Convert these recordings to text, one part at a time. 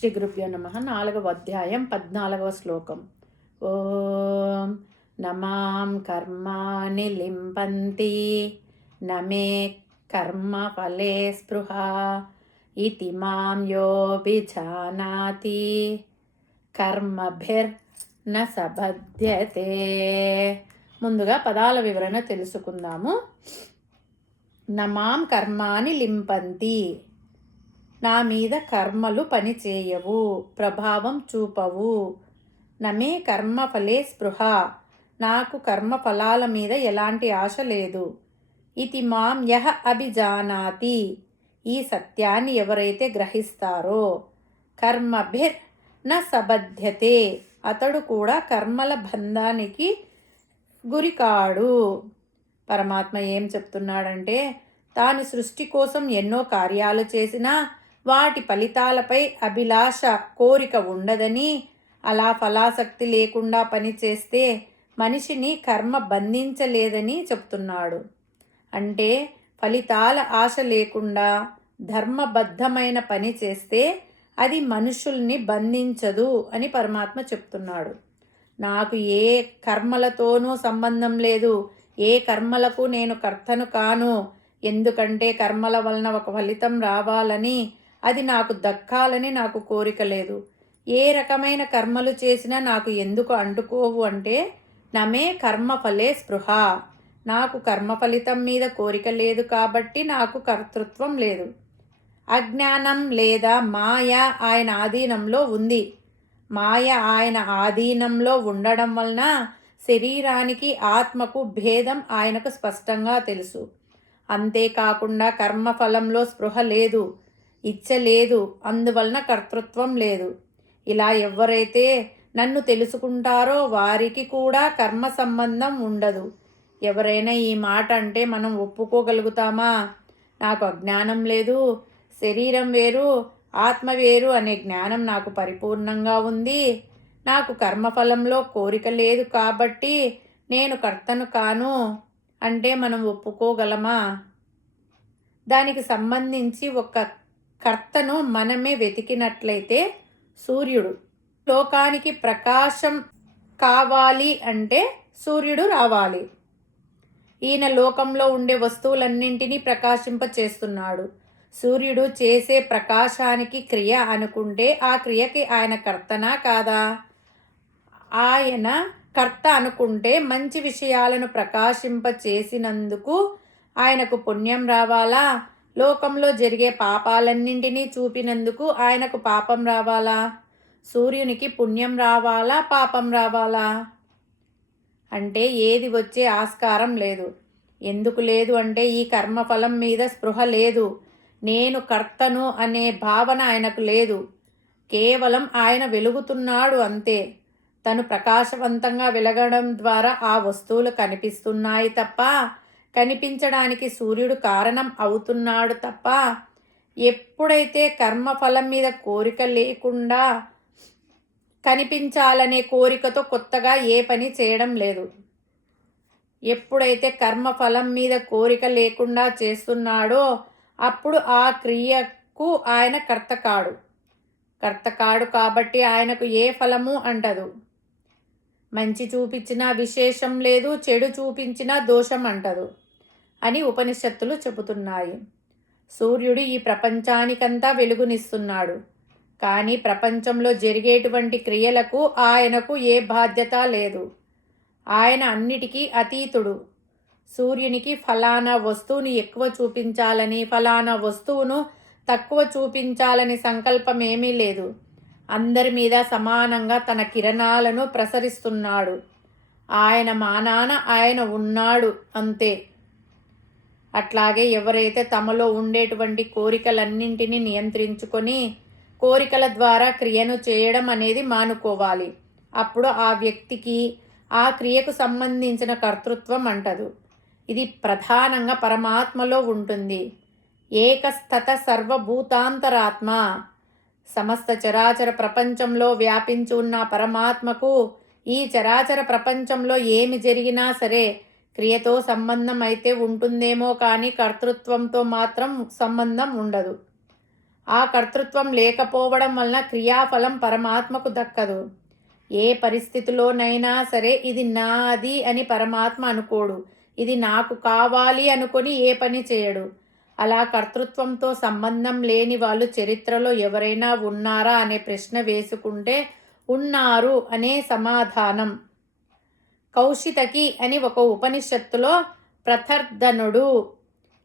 శ్రీ గురుభ్యో నమః. 4వ అధ్యాయం 14వ శ్లోకం. ఓం నమాం కర్మాణి లింపంతి నమే కర్మ ఫలే స్పృహ ఇతి మాం యోభిజానాతి కర్మభిర్న సబధ్యతే. ముందుగా పదాల వివరణ తెలుసుకుందాము. నమాం కర్మాణి లింపంతి, నా మీద కర్మలు పనిచేయవు, ప్రభావం చూపవు. నమే కర్మఫలే స్పృహ, నాకు కర్మఫలాల మీద ఎలాంటి ఆశ లేదు. ఇతి మాం యహ అభిజానాతి, ఈ సత్యాన్ని ఎవరైతే గ్రహిస్తారో, కర్మభిర్ న సబధ్యతే, అతడు కూడా కర్మల బంధానికి గురికాడు. పరమాత్మ ఏం చెప్తున్నాడంటే, తాను సృష్టి కోసం ఎన్నో కార్యాలు చేసినా వాటి ఫలితాలపై అభిలాష, కోరిక ఉండదని, అలా ఫలాసక్తి లేకుండా పనిచేస్తే మనిషిని కర్మ బంధించలేదని చెప్తున్నాడు. అంటే ఫలితాల ఆశ లేకుండా ధర్మబద్ధమైన పని చేస్తే అది మనుషుల్ని బంధించదు అని పరమాత్మ చెప్తున్నాడు. నాకు ఏ కర్మలతోనూ సంబంధం లేదు, ఏ కర్మలకు నేను కర్తను కాను. ఎందుకంటే కర్మల వలన ఒక ఫలితం రావాలని, అది నాకు దక్కాలని నాకు కోరిక లేదు. ఏ రకమైన కర్మలు చేసినా నాకు ఎందుకు అంటుకోవు అంటే, నమే కర్మ ఫలే స్పృహ, నాకు కర్మ ఫలితం మీద కోరిక లేదు కాబట్టి నాకు కర్తృత్వం లేదు. అజ్ఞానం లేదా మాయ ఆయన ఆధీనంలో ఉంది. మాయ ఆయన ఆధీనంలో ఉండడం వలన శరీరానికి ఆత్మకు భేదం ఆయనకు స్పష్టంగా తెలుసు. అంతేకాకుండా కర్మఫలంలో స్పృహ లేదు, ఇచ్చ లేదు, అందువలన కర్తృత్వం లేదు. ఇలా ఎవరైతే నన్ను తెలుసుకుంటారో వారికి కూడా కర్మ సంబంధం ఉండదు. ఎవరైనా ఈ మాట అంటే మనం ఒప్పుకోగలుగుతామా? నాకు అజ్ఞానం లేదు, శరీరం వేరు, ఆత్మ వేరు అనే జ్ఞానం నాకు పరిపూర్ణంగా ఉంది, నాకు కర్మఫలంలో కోరిక లేదు కాబట్టి నేను కర్తను కాను అంటే మనం ఒప్పుకోగలమా? దానికి సంబంధించి ఒక కర్తను మనమే వెతికినట్లయితే, సూర్యుడు. లోకానికి ప్రకాశం కావాలి అంటే సూర్యుడు రావాలి. ఈయన లోకంలో ఉండే వస్తువులన్నింటినీ ప్రకాశింపచేస్తున్నాడు. సూర్యుడు చేసే ప్రకాశానికి క్రియ అనుకుంటే ఆ క్రియకి ఆయన కర్తనా కాదా? ఆయన కర్త అనుకుంటే మంచి విషయాలను ప్రకాశింపచేసినందుకు ఆయనకు పుణ్యం రావాలా? లోకంలో జరిగే పాపాలన్నింటినీ చూపినందుకు ఆయనకు పాపం రావాలా? సూర్యునికి పుణ్యం రావాలా, పాపం రావాలా? అంటే ఏది వచ్చే ఆస్కారం లేదు. ఎందుకు లేదు అంటే ఈ కర్మఫలం మీద స్పృహ లేదు. నేను కర్తను అనే భావన ఆయనకు లేదు. కేవలం ఆయన వెలుగుతున్నాడు అంతే. తను ప్రకాశవంతంగా వెలగడం ద్వారా ఆ వస్తువులు కనిపిస్తున్నాయి తప్ప, కనిపించడానికి సూర్యుడు కారణం అవుతున్నాడు తప్ప, ఎప్పుడైతే కర్మఫలం మీద కోరిక లేకుండా కనిపించాలనే కోరికతో కొత్తగా ఏ పని చేయడం లేదు. ఎప్పుడైతే కర్మఫలం మీద కోరిక లేకుండా చేస్తున్నాడో అప్పుడు ఆ క్రియకు ఆయన కర్తకాడు. కర్తకాడు కాబట్టి ఆయనకు ఏ ఫలము అంటదు. మంచి చూపించినా విశేషం లేదు, చెడు చూపించినా దోషం అంటదు అని ఉపనిషత్తులు చెబుతున్నాయి. సూర్యుడు ఈ ప్రపంచానికంతా వెలుగునిస్తున్నాడు. కానీ ప్రపంచంలో జరిగేటువంటి క్రియలకు ఆయనకు ఏ బాధ్యత లేదు. ఆయన అన్నిటికీ అతీతుడు. సూర్యునికి ఫలానా వస్తువుని ఎక్కువ చూపించాలని, ఫలానా వస్తువును తక్కువ చూపించాలని సంకల్పం ఏమీ లేదు. అందరి మీద సమానంగా తన కిరణాలను ప్రసరిస్తున్నాడు. ఆయన మానాన ఆయన ఉన్నాడు అంతే. అట్లాగే ఎవరైతే తమలో ఉండేటువంటి కోరికలన్నింటినీ నియంత్రించుకొని కోరికల ద్వారా క్రియను చేయడం అనేది మానుకోవాలి. అప్పుడు ఆ వ్యక్తికి ఆ క్రియకు సంబంధించిన కర్తృత్వం అంటదు. ఇది ప్రధానంగా పరమాత్మలో ఉంటుంది. ఏకస్థత సర్వభూతాంతరాత్మ, సమస్త చరాచర ప్రపంచంలో వ్యాపించి ఉన్న పరమాత్మకు ఈ చరాచర ప్రపంచంలో ఏమి జరిగినా సరే క్రియతో సంబంధం అయితే ఉంటుందేమో కానీ కర్తృత్వంతో మాత్రం సంబంధం ఉండదు. ఆ కర్తృత్వం లేకపోవడం వలన క్రియాఫలం పరమాత్మకు దక్కదు. ఏ పరిస్థితిలోనైనా సరే ఇది నాది అని పరమాత్మ అనుకోడు. ఇది నాకు కావాలి అనుకొని ఏ పని చేయడు. అలా కర్తృత్వంతో సంబంధం లేని వాళ్ళు చరిత్రలో ఎవరైనా ఉన్నారా అనే ప్రశ్న వేసుకుంటే ఉన్నారు అనే సమాధానం. కౌశితకి అని ఒక ఉపనిషత్తులో ప్రతర్ధనుడు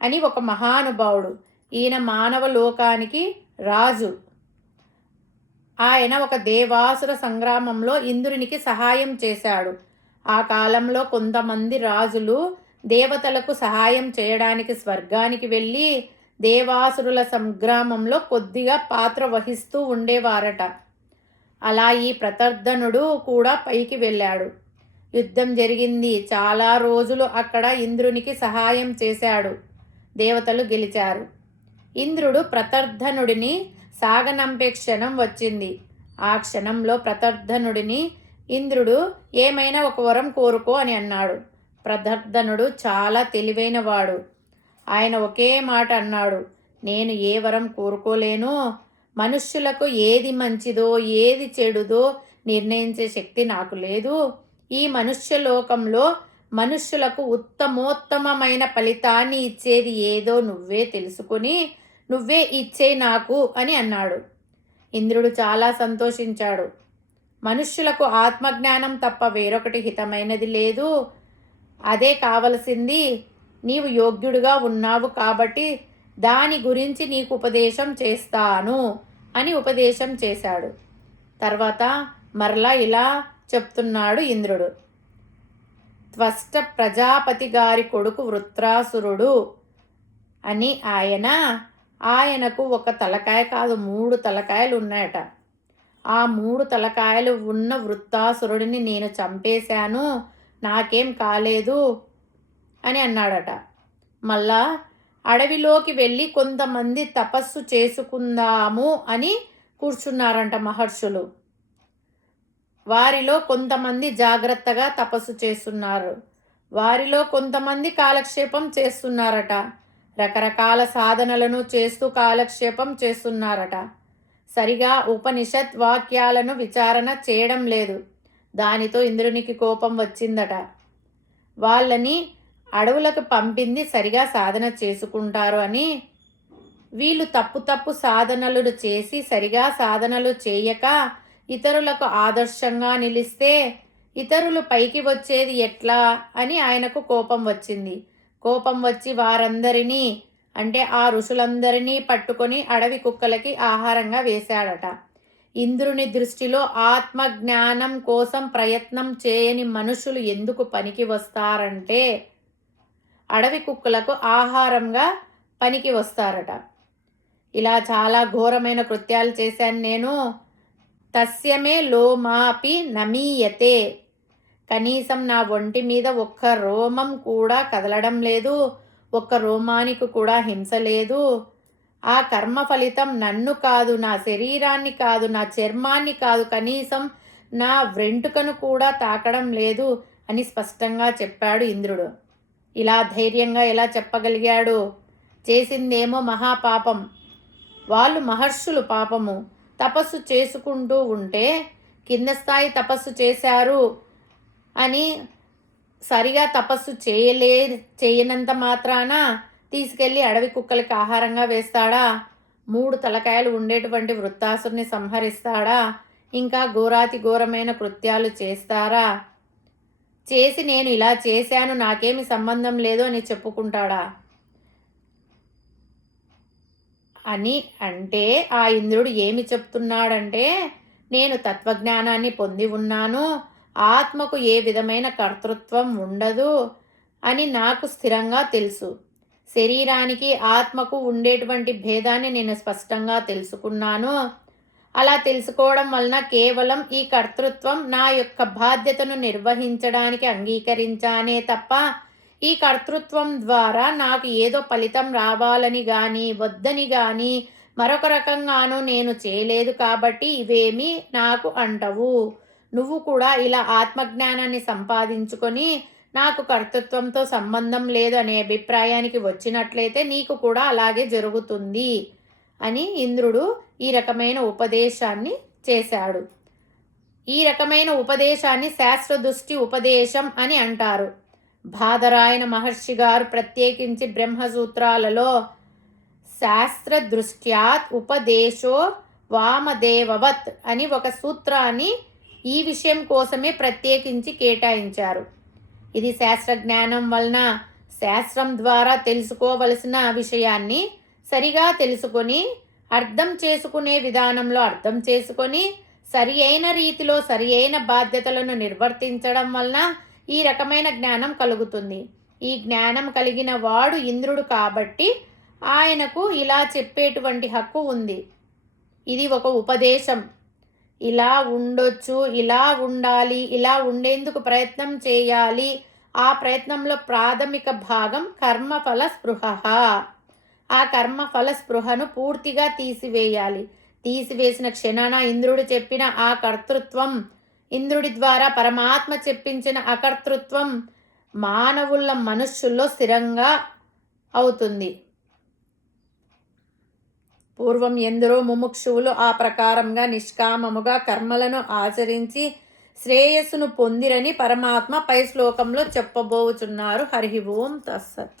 అని ఒక మహానుభావుడు, ఈయన మానవ లోకానికి రాజు. ఆయన ఒక దేవాసుర సంగ్రామంలో ఇంద్రునికి సహాయం చేశాడు. ఆ కాలంలో కొంతమంది రాజులు దేవతలకు సహాయం చేయడానికి స్వర్గానికి వెళ్ళి దేవాసురుల సంగ్రామంలో కొద్దిగా పాత్ర వహిస్తూ ఉండేవారట. అలా ఈ ప్రతర్ధనుడు కూడా పైకి వెళ్ళాడు. యుద్ధం జరిగింది. చాలా రోజులు అక్కడ ఇంద్రునికి సహాయం చేశాడు. దేవతలు గెలిచారు. ఇంద్రుడు ప్రతర్ధనుడిని సాగనంపే క్షణం వచ్చింది. ఆ క్షణంలో ప్రతర్ధనుడిని ఇంద్రుడు ఏమైనా ఒక వరం కోరుకో అని అన్నాడు. ప్రతర్ధనుడు చాలా తెలివైనవాడు. ఆయన ఒకే మాట అన్నాడు, నేను ఏ వరం కోరుకోలేను. మనుష్యులకు ఏది మంచిదో ఏది చెడుదో నిర్ణయించే శక్తి నాకు లేదు. ఈ మనుష్యలోకంలో మనుష్యులకు ఉత్తమోత్తమైన ఫలితాన్ని ఇచ్చేది ఏదో నువ్వే తెలుసుకుని నువ్వే ఇచ్చే నాకు అని అన్నాడు. ఇంద్రుడు చాలా సంతోషించాడు. మనుష్యులకు ఆత్మజ్ఞానం తప్ప వేరొకటి హితమైనది లేదు. అదే కావలసింది. నీవు యోగ్యుడిగా ఉన్నావు కాబట్టి దాని గురించి నీకు ఉపదేశం చేస్తాను అని ఉపదేశం చేశాడు. తర్వాత మరలా ఇలా చెప్తున్నాడు ఇంద్రుడు. త్వష్ట ప్రజాపతి గారి కొడుకు వృత్రాసురుడు అని ఆయనకు ఒక తలకాయ కాదు 3 తలకాయలు ఉన్నాయట. ఆ 3 తలకాయలు ఉన్న వృత్రాసురుడిని నేను చంపేశాను, నాకేం కాలేదు అని అన్నాడట. మళ్ళా అడవిలోకి వెళ్ళి కొంతమంది తపస్సు చేసుకుందాము అని కూర్చున్నారంట మహర్షులు. వారిలో కొంతమంది జాగ్రత్తగా తపస్సు చేస్తున్నారు. వారిలో కొంతమంది కాలక్షేపం చేస్తున్నారట. రకరకాల సాధనలను చేస్తూ కాలక్షేపం చేస్తున్నారట. సరిగా ఉపనిషత్ వాక్యాలను విచారణ చేయడం లేదు. దానితో ఇంద్రునికి కోపం వచ్చిందట. వాళ్ళని అడవులకు పంపింది సరిగా సాధన చేసుకుంటారు అని. వీళ్ళు తప్పు సాధనలు చేసి సరిగా సాధనలు చేయక ఇతరులకు ఆదర్శంగా నిలిస్తే ఇతరులు పైకి వచ్చేది ఎట్లా అని ఆయనకు కోపం వచ్చింది. కోపం వచ్చి వారందరినీ అంటే ఆ ఋషులందరినీ పట్టుకొని అడవి కుక్కలకి ఆహారంగా వేశాడట. ఇంద్రుని దృష్టిలో ఆత్మజ్ఞానం కోసం ప్రయత్నం చేయని మనుషులు ఎందుకు పనికి వస్తారంటే అడవి కుక్కలకు ఆహారంగా పనికి వస్తారట. ఇలా చాలా ఘోరమైన కృత్యాలు చేశాను నేను. తస్యమే లోమాపి నమీయతే. కనీసం నా ఒంటి మీద ఒక్క రోమం కూడా కదలడం లేదు, ఒక్క రోమానికి కూడా హింస లేదు. ఆ కర్మ ఫలితం నన్ను కాదు, నా శరీరాన్ని కాదు, నా చర్మాన్ని కాదు, కనీసం నా వెంట్రుకను కూడా తాకడం లేదు అని స్పష్టంగా చెప్పాడు ఇంద్రుడు. ఇలా ధైర్యంగా ఎలా చెప్పగలిగాడు? చేసిందేమో మహాపాపం. వాళ్ళు మహర్షులు పాపము తపస్సు చేసుకుంటూ ఉంటే కింద స్థాయి తపస్సు చేశారు అని సరిగా తపస్సు చేయనంత మాత్రాన తీసుకెళ్ళి అడవి కుక్కలకి ఆహారంగా వేస్తాడా? 3 తలకాయలు ఉండేటువంటి వృత్తాసుని సంహరిస్తాడా? ఇంకా ఘోరాతి ఘోరమైన కృత్యాలు చేస్తారా? చేసి నేను ఇలా చేశాను, నాకేమి సంబంధం లేదు అని చెప్పుకుంటాడా అని అంటే ఆ ఇంద్రుడు ఏమి చెప్తున్నాడంటే, నేను తత్వజ్ఞానాన్ని పొంది ఉన్నాను, ఆత్మకు ఏ విధమైన కర్తృత్వం ఉండదు అని నాకు స్థిరంగా తెలుసు. శరీరానికి ఆత్మకు ఉండేటువంటి భేదాన్ని నేను స్పష్టంగా తెలుసుకున్నాను. అలా తెలుసుకోవడం వలన కేవలం ఈ కర్తృత్వం నా యొక్క బాధ్యతను నిర్వహించడానికి అంగీకరించానే తప్ప ఈ కర్తృత్వం ద్వారా నాకు ఏదో ఫలితం రావాలని కానీ వద్దని కానీ మరొక రకంగానూ నేను చేయలేదు. కాబట్టి ఇవేమీ నాకు అంటవు. నువ్వు కూడా ఇలా ఆత్మజ్ఞానాన్ని సంపాదించుకొని నాకు కర్తృత్వంతో సంబంధం లేదు అనే అభిప్రాయానికి వచ్చినట్లయితే నీకు కూడా అలాగే జరుగుతుంది అని ఇంద్రుడు ఈ రకమైన ఉపదేశాన్ని చేశాడు. ఈ రకమైన ఉపదేశాన్ని శాస్త్ర దృష్టి ఉపదేశం అని అంటారు. బాదరాయణ మహర్షి గారు ప్రత్యేకించి బ్రహ్మసూత్రాలలో శాస్త్ర దృష్ట్యాత్ ఉపదేశో వామదేవవత్ అని ఒక సూత్రాన్ని ఈ విషయం కోసమే ప్రత్యేకించి కేటాయించారు. ఇది శాస్త్ర జ్ఞానం వలన శాస్త్రం ద్వారా తెలుసుకోవలసిన విషయాన్ని సరిగా తెలుసుకొని అర్థం చేసుకునే విధానంలో అర్థం చేసుకొని సరి అయిన రీతిలో సరి అయిన బాధ్యతలను నిర్వర్తించడం వలన ఈ రకమైన జ్ఞానం కలుగుతుంది. ఈ జ్ఞానం కలిగిన వాడు ఇంద్రుడు కాబట్టి ఆయనకు ఇలా చెప్పేటువంటి హక్కు ఉంది. ఇది ఒక ఉపదేశం. ఇలా ఉండొచ్చు, ఇలా ఉండాలి, ఇలా ఉండేందుకు ప్రయత్నం చేయాలి. ఆ ప్రయత్నంలో ప్రాథమిక భాగం కర్మఫల స్పృహ. ఆ కర్మఫల స్పృహను పూర్తిగా తీసివేయాలి. తీసివేసిన క్షణాన ఇంద్రుడు చెప్పిన ఆ కర్తృత్వం, ఇంద్రుడి ద్వారా పరమాత్మ చెప్పించిన అకర్తృత్వం మానవుల మనుష్యుల్లో స్థిరంగా అవుతుంది. పూర్వం ఎందరో ముముక్షువులు ఆ ప్రకారంగా నిష్కామముగా కర్మలను ఆచరించి శ్రేయస్సును పొందిరని పరమాత్మ పై శ్లోకంలో చెప్పబోచున్నారు. హరి ఓం తత్సత్.